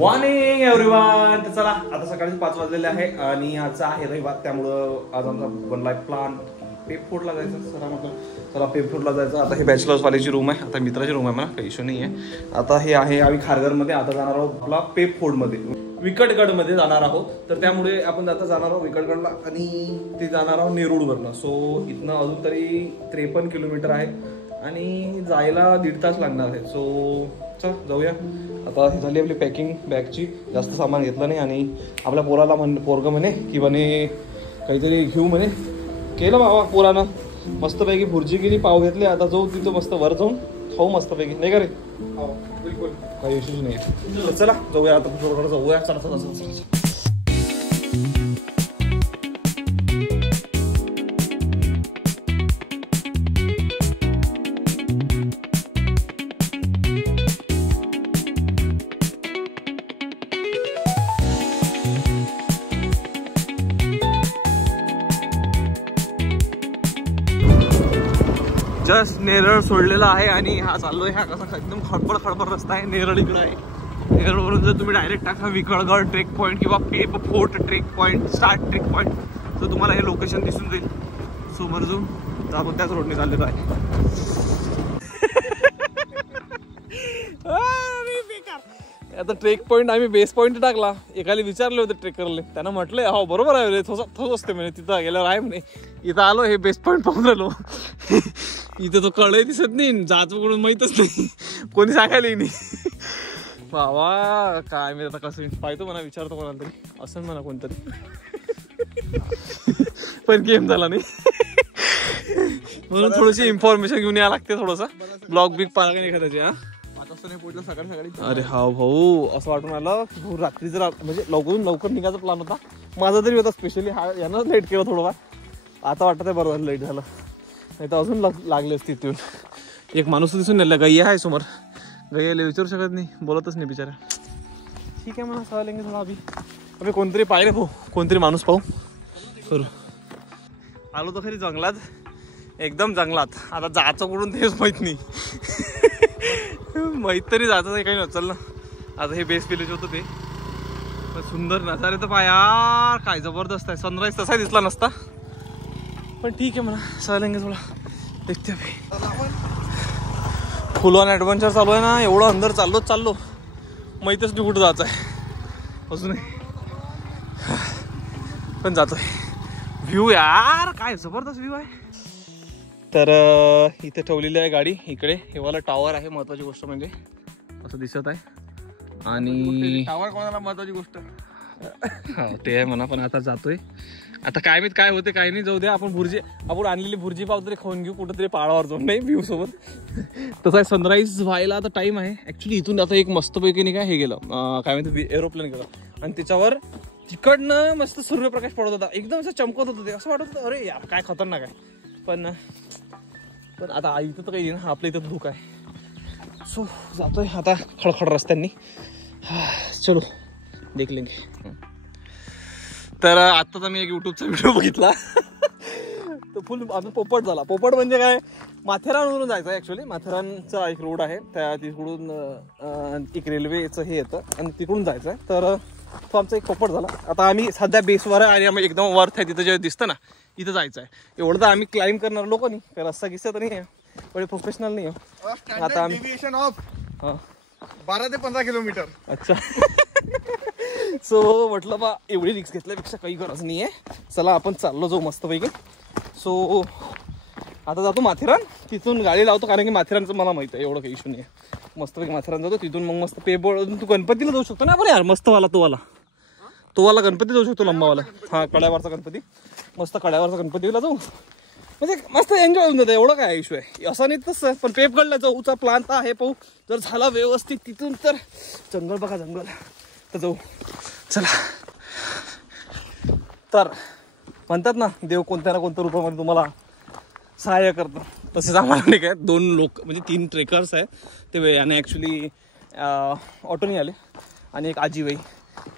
Morning everyone. तर चला आता सकाळी 5 वाजलेले आहे आणि आजचा आहे रविवार, त्यामुळं आज आमचा बनलाय प्लान पेपफोडला जायचं. सर म्हटलं चला पेपफोडला जायचं. आता हे बॅचलर्स वाल्याची रूम आहे, आता मित्राची रूम आहे म्हणा, काही इश्यू नाही आहे. आता हे आहे आम्ही खारघरमध्ये, आता जाणार आहोत आपला पेपफोडमध्ये, विकटगडमध्ये जाणार आहोत. तर त्यामुळे आपण आता जाणार आहोत विकटगडला आणि ते जाणार आहोत नेरुळवरनं. सो इथनं अजून तरी 53 किलोमीटर आहे आणि जायला 1.5 तास लागणार आहे. सो चल जाऊया. आता झाली आपली पॅकिंग बॅगची, जास्त सामान घेतलं नाही आणि आपल्या पोराला पोरगं म्हणे की म्हणे काहीतरी घेऊ म्हणे. केलं बाबा पोरानं, मस्तपैकी भुर्जी केली, पाव घेतले. आता जाऊ तिथं मस्त वर जाऊन खाऊ मस्तपैकी, नाही का रे? हो बिलकुल, काही इश्यूज नाही. चला जाऊया आता पोराकडे जाऊया. चला चला चला चला. जस्ट नेरळ सोडलेला आहे आणि हा चाललोय. हा कसा एकदम खडबड रस्ता आहे. नेरळ इकडं आहे. नेरळवरून जर तुम्ही डायरेक्ट टाका विकटगड ट्रेक पॉईंट किंवा Peb fort trek point, start trek point, तर तुम्हाला हे लोकेशन दिसून जाईल समोर जाऊन. तर आपण त्याच रोडने चाललेलो आहे. आता ट्रेक पॉईंट आम्ही बेस पॉईंट टाकला. एकाला विचारले होते ट्रेकरले, त्यांना म्हटलंय हो बरोबर आहे थोस असते म्हणे, तिथं गेल्यावर आहे म्हणे. इथं आलो, हे बेस पॉईंट पाहून आलो. इथं तो कळही दिसत नाही, जायचं कडून माहीतच नाही, कोणी सांगायला नाही. बाबा काय मी आता कसं पाहतो म्हणा, विचारतो कोणाला तरी असं म्हणा कोणतरी, पण गेम झाला नाही. म्हणून थोडीशी इन्फॉर्मेशन घेऊन यायला लागते, थोडंसं ब्लॉग बिग पाहा का एखाद्याची. हा सकाळी सकाळी अरे हा भाऊ, असं वाटून आलं भाऊ रात्री जर म्हणजे लवकर निघायचा प्लॅन होता माझा तरी होता. स्पेशली हा यानं लेट केलं थोडंफार. आता वाटत आहे बरोबर लेट झालं, नाही तर अजून लागले असते. तिथून एक माणूस दिसून नेला, गैया आहे समोर. गैयाला विचारू शकत नाही, बोलतच नाही बिचारा. ठीक आहे म्हणा, चालेंगे थोडा अभि कोणतरी पाहिले भाऊ, कोणतरी माणूस पाहू करू. आलो तर खरी जंगलात, एकदम जंगलात. आता जायचं कुठून तेच माहित नाही. माहीत तरी जायचं नाही, काही नचल ना. आता हे बेस विलेज होतं ते, पण सुंदर नजारे तर पहा यार, काय जबरदस्त आहे. सनराईज तसा दिसला नसता, पण ठीक आहे म्हणा, चालेंगे थोडा देखते. फुल ऑन ॲडव्हेंचर चालू आहे ना, एवढं अंदर चाललो माहीतच नाही कुठं जायचं आहे अजून, पण जातोय. व्ह्यू यार काय जबरदस्त व्ह्यू आहे. तर इथे ठेवलेली आहे गाडी इकडे. हे वाला टॉवर आहे, महत्वाची गोष्ट म्हणजे असं दिसत आहे. आणि टॉवर कोणाला महत्वाची गोष्ट हो ते आहे म्हणा. पण आता जातोय, आता काय माहित काय होते काय नाही. जाऊ द्या, आपण आणलेली भुर्जी पाव तरी खाऊन घेऊ कुठंतरी पहाडावर जाऊन, नाही व्ह्यू सोबत. तसं आहे, सनराईज व्हायला आता टाइम आहे ऍक्च्युली. इथून आता एक मस्तपैकी नाही काय हे गेलं, काय म्हणते एरोप्लेन गेलं आणि त्याच्यावर तिकडनं मस्त सूर्यप्रकाश पडत होता, एकदम असं चमकत होतं. ते असं वाटत होतं अरे यार काय खतरनाक आहे. पण आता इथं तर काही नाही ना, आपल्या इथं धूक आहे. सो जातोय आता खडखड रस्त्यांनी. चलो देख लेंगे. तर आत्ताच मी एक युट्यूबचा व्हिडिओ बघितला, तर फुल आम्ही पोपट झाला. पोपट म्हणजे काय, माथेरानवरून जायचं आहे ॲक्च्युली. माथेरानचा एक रोड आहे, त्या तिकडून एक रेल्वेचं हे येतं आणि तिकडून जायचं आहे. तर तो आमचा एक पोपट झाला. आता आम्ही सध्या बेसवर आहे आणि आम्ही एकदम वर्थ आहे, तिथं जे दिसतं ना इथं जायचं आहे. एवढं तर आम्ही क्लाइंब करणार लोक नाही, काही रस्ता गिस्ता तर नाही आहे, एवढे प्रोफेशनल नाही आहे. आता आम्ही 12 ते 15 किलोमीटर. अच्छा. सो म्हटलं बा एवढी रिक्स घेतल्यापेक्षा काही गरज नाही आहे, चला आपण चाललो जाऊ मस्तपैकी. सो आता जातो माथेरान, तिथून गाडी लावतो कारण की माथेरानचं मला माहिती आहे, एवढं काही इश्यू नाही आहे. मस्तपैकी माथेरान जातो, तिथून मग मस्त पेबोळ. तू गणपतीला जाऊ शकतो ना आपण यार, मस्त वाला तो वाला गणपती जाऊ शकतो, लंबावाला. हा कड्यावरचा गणपती, मस्त कड्यावरचा गणपतीला जाऊ, म्हणजे मस्त एन्जॉय होऊन जातं. एवढं काय इश्यू आहे, असं नाही तसं. पण पेपगडला जाऊचा प्लॅन तर आहे, पाहू जर झाला व्यवस्थित. तिथून तर जंगल बघा, जंगल तर जाऊ. चला. तर म्हणतात ना देव कोणत्या ना कोणत्या रूपामध्ये तुम्हाला सहाय्य करतो, तसेच आम्हाला नाही काय 2 लोक म्हणजे 3 ट्रेकर्स आहे ते. याने ॲक्च्युली ऑटोनी आले आणि एक आजीबाई,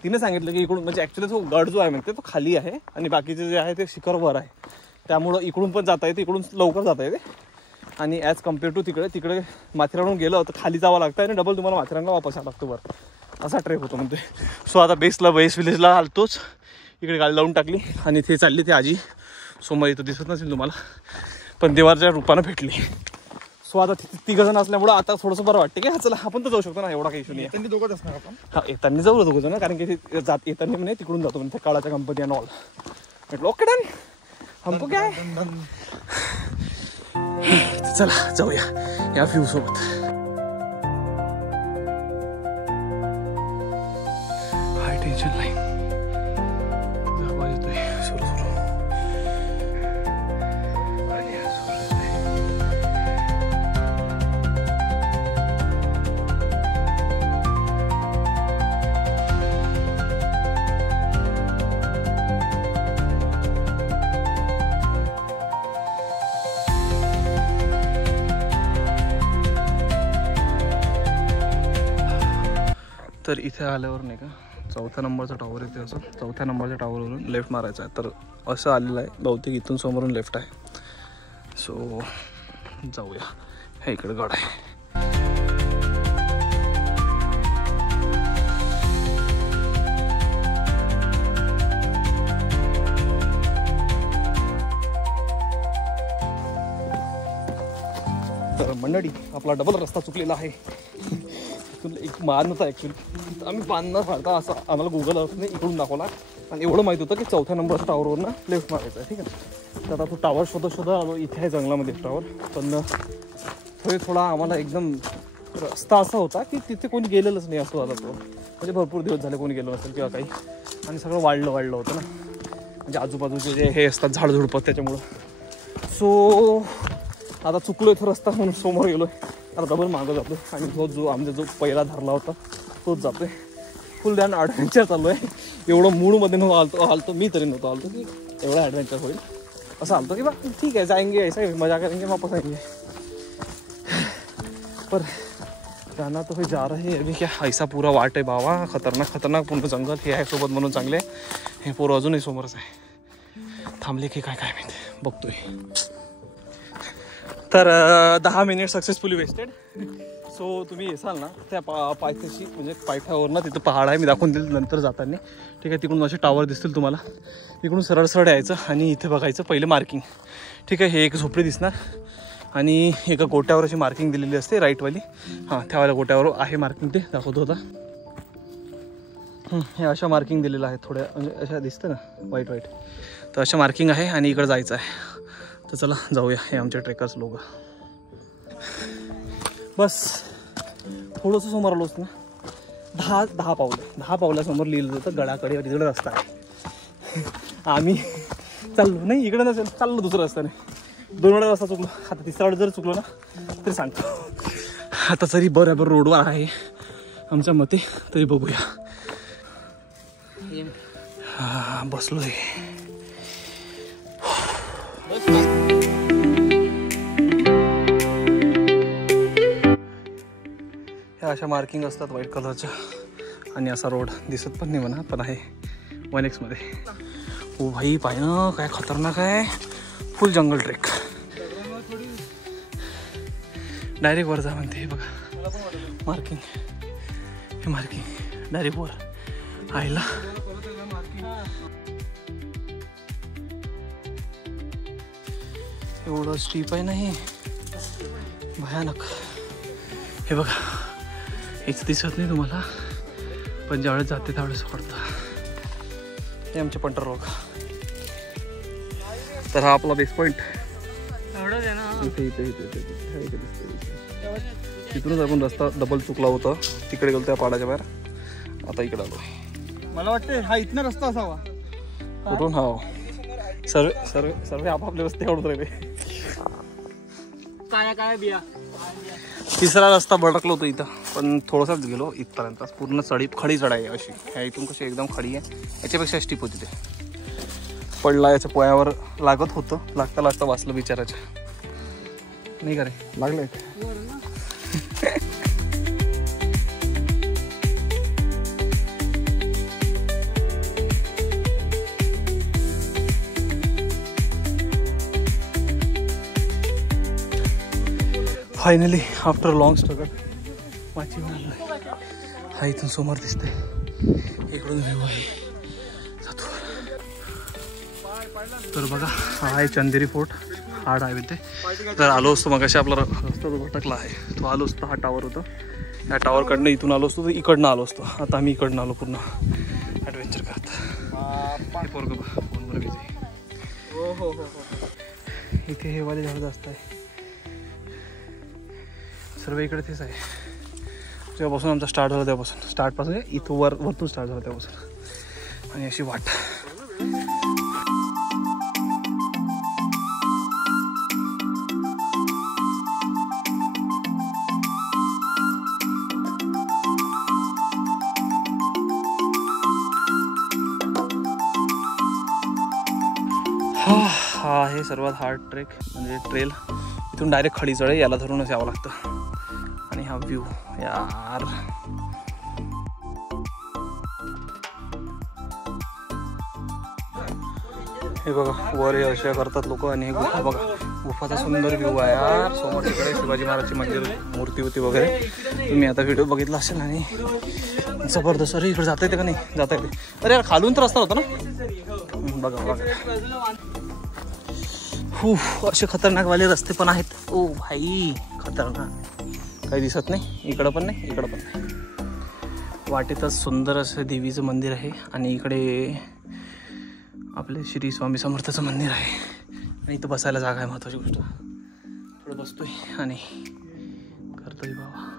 तिने सांगितलं की इकडून म्हणजे ॲक्च्युली तो गड जो आहे म्हणते तो खाली आहे आणि बाकीचे जे आहे ते शिखरवर आहे, त्यामुळं इकडून पण जाता येते, इकडून लवकर जाता येते. आणि ॲज कम्पेअर टू तिकडे माथेरानहून गेलं तर खाली जावं लागतं आणि डबल तुम्हाला माथेरानला वापस यावं लागतं वर. असा ट्रेक होतो म्हणते. सो आता बेस विलेजला आलतोच, इकडे गाडी लावून टाकली आणि ते चालली ते आजी समोर. इथं दिसत नसेल तुम्हाला, पण देवाच्या रूपानं भेटली. सो आता तिघं जण असल्यामुळं आता थोडंसं बरं वाटते की हा चला आपण तर जाऊ शकतो ना, एवढा काही इशू नाही. त्यांनी दोघंच असणार आपण. हा येताना जाऊ दोघं जण, कारण की ते येताना म्हणे तिकडून जातो म्हणजे काळाच्या कंपनी आणि ऑल. म्हटलं ओके डन, हमको काय. चला जाऊया या व्ह्यू सोबत. हाय टेन्शन लाईन आवाज येतोय सुरू सुरू. तर इथे आल्यावर नाही का 4थ्या नंबरचा टॉवर येते. असं 4थ्या नंबरच्या टॉवरवरून लेफ्ट मारायचा आहे. तर असं आलेलं आहे, बहुतेक इथून समोरून लेफ्ट आहे. सो जाऊया. ह्या इकडे गड आहे. तर मंडळी आपला डबल रस्ता चुकलेला आहे. एक मान होता ॲक्च्युली, आम्ही पान न फाडता असं आम्हाला गुगल अर्थने इकडून दाखवला आणि एवढं माहीत होतं की 4थ्या नंबरच्या टावरवरून लेफ्ट मारायचं आहे. ठीक आहे. तर आता तो टावर शोधत आलो. इथे आहे जंगलामध्ये टावर, पण थोडा आम्हाला एकदम रस्ता असा होता की तिथे कोणी गेलेलंच नाही असं झालं. तो म्हणजे भरपूर दिवस झाले कोणी गेलो नसेल किंवा काही, आणि सगळं वाढलं होतं ना, म्हणजे आजूबाजूचे जे हे असतात झाडझुडपं त्याच्यामुळं. सो आता चुकलो इथं रस्ता म्हणून समोर गेलो आहे. आता डबल मागं जातो आणि जो आमचा जो पहिला धरला होता तोच जातोय. फुल दॅन ॲडव्हेंचर चालू आहे. एवढं मूडमध्ये नव्हतं आलतो मी, तरी नव्हतं आलतो की एवढं ॲडव्हेंचर होईल असं आलतो की बा ठीक आहे जाएंगे ऐसा मजा करेंगे वापस आएंगे. पर जाना तो जा रहे हैं अभी. क्या ऐसा पूरा वाट आहे बाबा, खतरनाक पूर्ण जंगल. हे आहे सोबत म्हणून चांगले. हे पोरं अजूनही समोरच आहे. थांबले की काय माहिती, बघतोय. तर 10 मिनिट सक्सेसफुली वेस्टेड. सो तुम्ही येसाल ना त्या पायथ्याशी, म्हणजे पायथ्यावर ना तिथं पहाड आहे, मी दाखवून देईल नंतर जाताना. ठीक आहे. तिकडून असे टावर दिसतील तुम्हाला. इकडून सरळ यायचं आणि इथे बघायचं पहिले मार्किंग. ठीक आहे. हे एक झोपडी दिसणार आणि एका गोट्यावर अशी मार्किंग दिलेली असते राईटवाली. हां त्यावाल्या गोट्यावर आहे मार्किंग, ते दाखवतो होता. हे अशा मार्किंग दिलेलं आहे, थोड्या म्हणजे अशा दिसतं ना वाईट. तर अशा मार्किंग आहे आणि इकडं जायचं आहे. तर चला जाऊया. हे आमचे ट्रेकर्स लोक. बस थोडंसं समोर आलोच ना, 10 पावलासमोर लिहिलं होतं गडाकडे तिकडे रस्ता आहे. आम्ही चाललो नाही इकडे नसेल, चाललो दुसरं रस्त्याने. 2 वेळा रस्ता चुकलो. आता 3रा वेळ जर चुकलो ना तरी सांगतो. आता तरी बरोबर रोडवर आहे आमच्या मते, तरी बघूया. बसलोय. ह्या अशा मार्किंग असतात व्हाईट कलरच्या आणि असा रोड दिसत पण नाही म्हणा, पण आहे 1X मध्ये. ओ भाई पाय ना काय खतरनाक आहे. फुल जंगल ट्रेक. डायरेक्ट वर जा म्हणते. हे बघा मार्किंग, हे मार्किंग डायरेक्ट वर आयला. एवढं स्टीप आहे नाही, भयानक. हे बघा हेच दिसत नाही तुम्हाला, पण ज्यावेळेस जाते त्यावेळेस पडतं. हे आमचे पंटर रोग. तर हा आपला बेस पॉईंट. तिथूनच आपण रस्ता डबल चुकला होता, तिकडे गेलो त्या पाडाच्या बाहेर. आता इकडे आलो. मला वाटतं हा इथनं रस्ता असावा. कुठून? हा सर्व आपापले रस्ते काढून राहिले. काय बिया. 3रा रस्ता भटकलो होतो इथं, पण थोडंसाच गेलो इथपर्यंत. पूर्ण खडी चढाई आहे अशी. ह्या इथून कशी एकदम खडी आहे, याच्यापेक्षा स्टीप होती. ते पडला याच्या पोयावर लागत होतं. लागता वाचलं बिचाराच्या. नाही का रे, लागलंय. फायनली आफ्टर लॉंग स्ट्रगल माचीवर आलो. हा इथून समोर दिसते, इकडून व्ह्यू आहे जातो. तर बघा हा आहे चंदेरी फोर्ट, हा डाव इथे. तर आलो असतो मग, आपला रस्ता जो भटकला आहे तो आलो असतो, हा टावर होता, या टावरकडनं इथून आलो असतो, तर इकडनं आलो असतो. आता आम्ही इकडनं आलो पूर्ण ॲडव्हेंचर करत. पोरग फोनवर बिझी. हो. इथे हे वाले झाड जास्त आहे, सर्व इकडे तेच आहे. जेव्हापासून आमचा स्टार्ट झाला तेव्हापासून, स्टार्टपासून इथं वरतून स्टार्ट झाला तेव्हापासून. आणि अशी वाट. हा आहे सर्वात हार्ड ट्रेक, म्हणजे ट्रेल. इथून डायरेक्ट खडीचढ याला धरूनच यावं लागतं. आणि हा व्ह्यू यार, हे बघा वर हे अशा करतात लोक. आणि हे गुफा बघा, गुफाचा सुंदर व्ह्यू आहे यार. समोर तिकडे शिवाजी महाराजची मंदिर मूर्ती होती वगैरे, तुम्ही आता व्हिडिओ बघितला असेल. आणि जबरदस्त. अरे इकडे जाता येते का? नाही जाता येते. अरे यार खालून तर रस्ता होता ना. बघा असे खतरनाकवाले रस्ते पण आहेत. ओ भाई खतरनाक, काही दिसत नाही. इकडं पण नाही, इकडं पण नाही. वाटेतच सुंदर असं देवीचं मंदिर आहे. आणि इकडे आपले श्री स्वामी समर्थाचं मंदिर आहे. आणि इथं बसायला जागा आहे, महत्त्वाची गोष्ट. थोडं बसतोय आणि करतोय बाबा.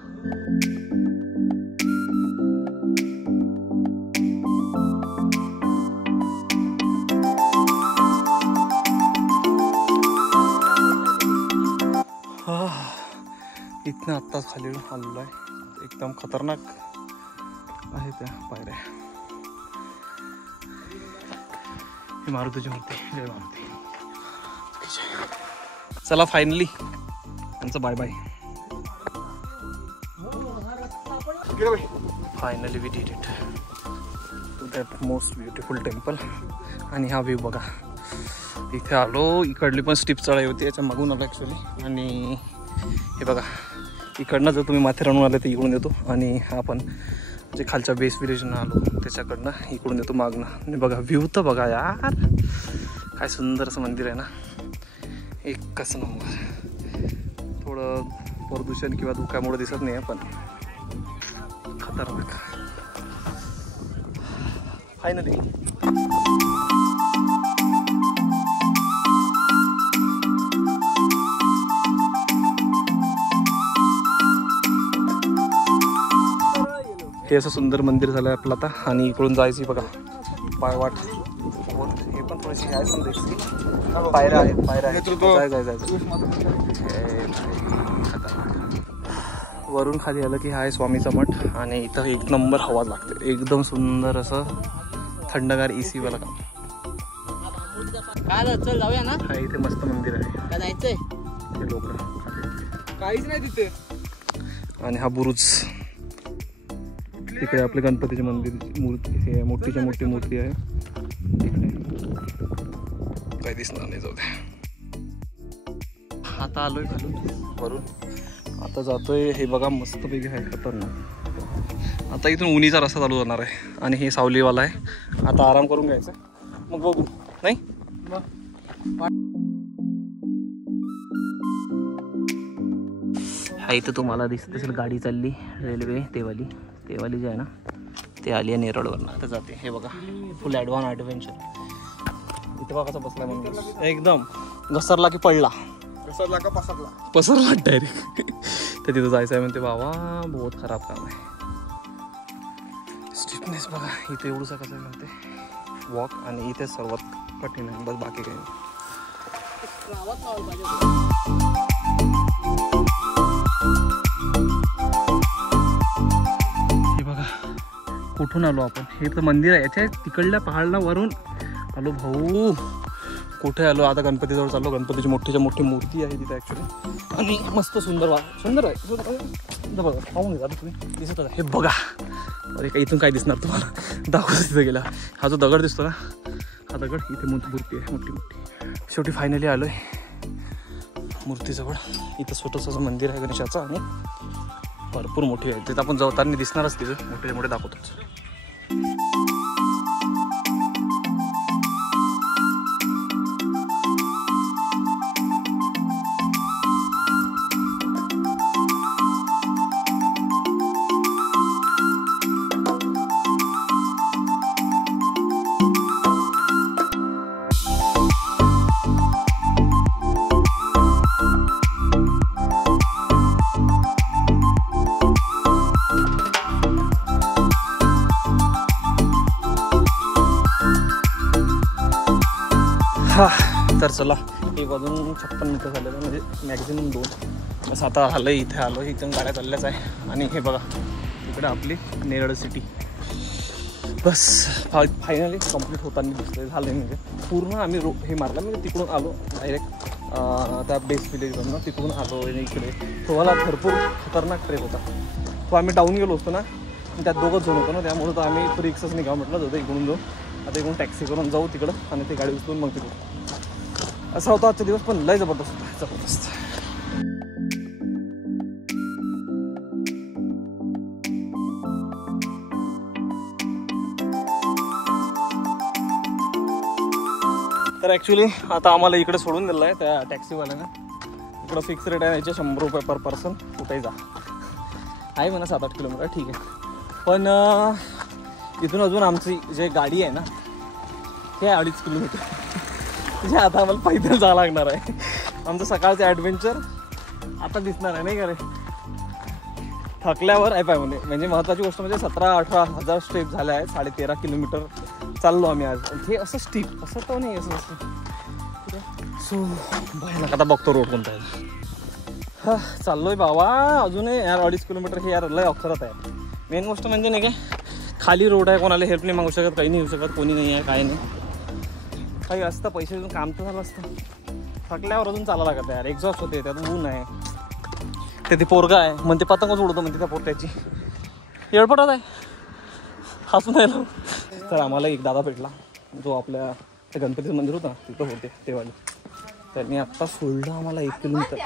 इथनं आत्ताच खाली आलेलो आहे. एकदम खतरनाक आहे त्या पायऱ्या. ही मारुतीची मूर्ती, जय मारुती. चला फायनली त्यांचं bye bye. Finally we did it to that most beautiful temple. आणि हा व्ह्यू बघा, इथे आलो. इकडली पण स्टिप चढाई होती, याच्या मागून आलो ॲक्च्युली. आणि हे बघा, इकडनं जर तुम्ही माथेरानहून आले तर इकडून येतो. आणि आपण जे खालच्या बेस विलेजनं आलो त्याच्याकडनं इकडून येतो मागणं. आणि बघा व्ह्यू तर बघा यार, काय सुंदर असं मंदिर आहे ना, एकच नंबर. थोडं प्रदूषण किंवा धुक्यामुळे दिसत नाही आहे, पण खतरनाक. फायनली हे असं सुंदर मंदिर झालं आहे आपलं आता. आणि इकडून जायची बघा पायवाट. हे पण थोडीशी आहे, पण दिसते पायऱ्या आहेत, पायऱ्या आहेत. वरून खाली आलं की हा आहे स्वामीचा मठ. आणि इथं एक नंबर हवा लागते, एकदम सुंदर असं थंडगार AC वाला काम. चल जाऊया ना. हा इथे मस्त मंदिर आहे. काय जायचंय? ते लोक काहीच नाही तिथे. आणि हा बुरुज. तिकडे आपले गणपतीचे मंदिर मूर्ती, हे मोठीच्या मोठी मूर्ती आहे. इकडे काही दिसणार नाही, जाऊ दे. आता आलोय खालून वरून, आता जातोय. हे बघा मस्तपैकी आहे, खतरनाक. आता इथून उन्हीचा रस्ता चालू होणार आहे. आणि हे सावलीवाला आहे. आता आराम करून घ्यायचा, मग बघू. नाही हा इथं तुम्हाला दिसत असेल गाडी चालली, रेल्वे तेवाली जी आहे ना, ते आली आहे नेरळवरनं, आता जाते. हे बघा फुल ॲडव्हान्स ॲडव्हेंचर. इथे बघा कसं बसला म्हणून, एकदम घसरला की पडला, घसरला का पसरला डायरेक्ट. तर तिथं जायचं आहे म्हणते. बाबा बहुत खराब काम आहे. स्टिफनेस बघा इथे एवढंसं कसं आहे म्हणते वॉक. आणि इथे सर्वात कठीण आहे, बस बाकी काही नाही. हे बघा कुठून आलो आपण. हे तर मंदिर आहे, याच्या तिकडल्या पहाडला वरून आलो भाऊ. कुठे आलो आता? गणपतीजवळ चाललो. गणपतीची मोठीच्या मोठी मूर्ती आहे तिथे ॲक्च्युली. आणि मस्त सुंदर सुंदर आहे. बघा पाहून घ्या तुम्ही, दिसत आहे. हे बघा, अरे काही इथून काय दिसणार तुम्हाला, दाखवतो तिथं गेला. हा जो दगड दिसतो ना, हा दगड इथे मूर्ती आहे मोठी मोठी. शेवटी फायनली आलो आहे मूर्तीजवळ. इथं छोटंसं असं मंदिर आहे गणेशाचं. आणि भरपूर मोठी आहे. तिथं आपण जाताना दिसणारच तिथे मोठे मोठे दाखवतोच. हा तर चला 1:56 झालेलं म्हणजे मॅक्झिमम 2. बस आता आलं इथे आलो. इथून गाड्या चालल्याच आहे. आणि हे बघा इकडे आपली Neral city bus finally complete होताना दिसतंय. झालं म्हणजे पूर्ण आम्ही हे मारलं म्हणजे तिकडून आलो डायरेक्ट त्या बेस विलेजमधून तिकडून आलो. इकडे तुम्हाला भरपूर खतरनाक ट्रेक होता. तो आम्ही डाऊन गेलो असतो ना त्यात 2च जण होतो ना त्यामुळे तर आम्ही रिक्सच निघावं म्हटलं होतं इकडून जाऊ. आता इकडून टॅक्सी करून जाऊ तिकडं आणि ती गाडी उचलून मग तिकडून असा होता आजचा दिवस. पण लय जबरदस्त होता जबरदस्त. तर ॲक्च्युली आता आम्हाला इकडे सोडून दिलं आहे त्या टॅक्सीवाल्यानं. इकडं फिक्स रेट आहे याचे 100 रुपये पर पर्सन. कुठेही जा आहे म्हणा 7-8 किलोमीटर ठीक आहे. पण इथून अजून आमची जे गाडी आहे ना हे 2.5 किलोमीटर जे आता आम्हाला पैदल जावं लागणार आहे. आमचं सकाळचं ॲडव्हेंचर आता दिसणार आहे नाही का रे. थकल्यावर आहे पाय म्हणजे महत्त्वाची गोष्ट म्हणजे 17-18 हजार स्टेप झाल्या आहेत. 13.5 किलोमीटर चाललो आम्ही आज. हे असं स्टीप असं तर नाही असं सो भयानक. आता बघतो रोड कोणता आहे. हा चाललोय बाबा अजूनही यार 2.5 किलोमीटर हे यार लय अक्षरात आहे. मेन गोष्ट म्हणजे नाही काय खाली रोड आहे. कोणाला हेल्प नाही मागू शकत काही नाही होऊ शकत. कोणी नाही आहे काय नाही. काही असतं पैसे देऊन काम तर झालं असतं. थकल्यावर अजून चालायला लागत यार. एक्झॉस्ट होते त्यात ऊन आहे. ते पोरगा आहे म्हणते पतंगच उडवतो म्हणते त्या पोरट्याची. येळपटात आहे हसून राहिलो. तर आम्हाला एक दादा भेटला जो आपल्या त्या गणपतीचं मंदिर होतं ना तिथं होते तेवाले. त्यांनी आत्ता सोडलं आम्हाला 1 किलोमीटर.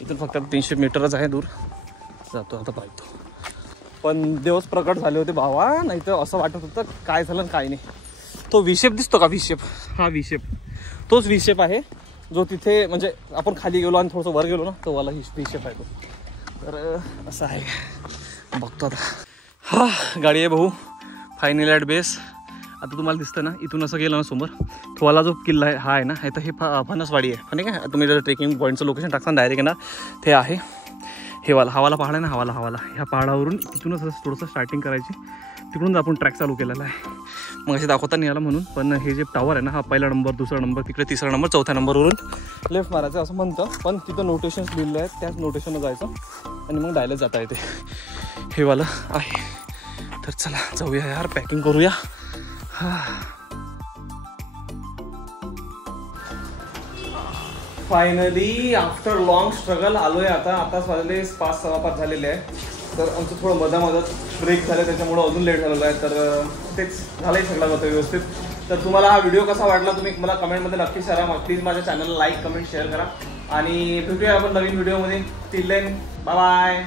इथून फक्त 300 मीटरच आहे दूर. जातो आता पाहतो. पण देवच प्रकट झाले होते भावा. नाही तर असं वाटत होतं काय झालं काय नाही. तो व्ही-शेप दिसतो का व्ही-शेप. हा व्ही-शेप तोच व्ही-शेप आहे जो तिथे म्हणजे आपण खाली गेलो आणि थोडंसं वर गेलो ना तो वाला व्ही-शेप आहे तो. तर असं आहे बघतो आता. हा गाडी आहे भाऊ फायनली ॲट बेस. आता तुम्हाला दिसतं ना इथून असं गेलं ना समोर तो वाला जो किल्ला आहे हा आहे ना. हे तर हे फणसवाडी आहे पण काय तुम्ही जर ट्रेकिंग पॉईंटचं लोकेशन टाकता डायरेक्ट ना ते आहे हे वाला हवाला पहाड आहे ना हवाला ह्या पहाडावरून तिथूनच थोडंसं स्टार्टिंग करायची. तिकडून आपण ट्रॅक चालू केलेला आहे. मग असे दाखवता नाही आला म्हणून. पण हे जे टावर आहे ना हा 1ला नंबर 2रा नंबर तिकडे 3रा नंबर 4थ्या नंबरवरून लेफ्ट मारायचं असं म्हणतं. पण तिथं नोटेशन्स लिहिलं आहेत त्याच नोटेशनला जायचं आणि मग डायरेक्ट जाता येते. हे वालं आहे. तर चला जाऊया यार पॅकिंग करूया. हा फायनली आफ्टर लॉंग स्ट्रगल आलोय. आता वाजले 5-5:15 झालेले आहे. तर आमचं थोडं मधामधात ब्रेक झालं त्याच्यामुळं अजून लेट झालेलं आहे. तर तेच झालंही सगळं होतं व्यवस्थित. तर तुम्हाला हा व्हिडिओ कसा वाटला तुम्ही मला कमेंटमध्ये नक्की सांगा. प्लीज माझ्या चॅनलला लाईक कमेंट शेअर करा आणि भेटूया आपण नवीन व्हिडिओमध्ये. Till then bye bye.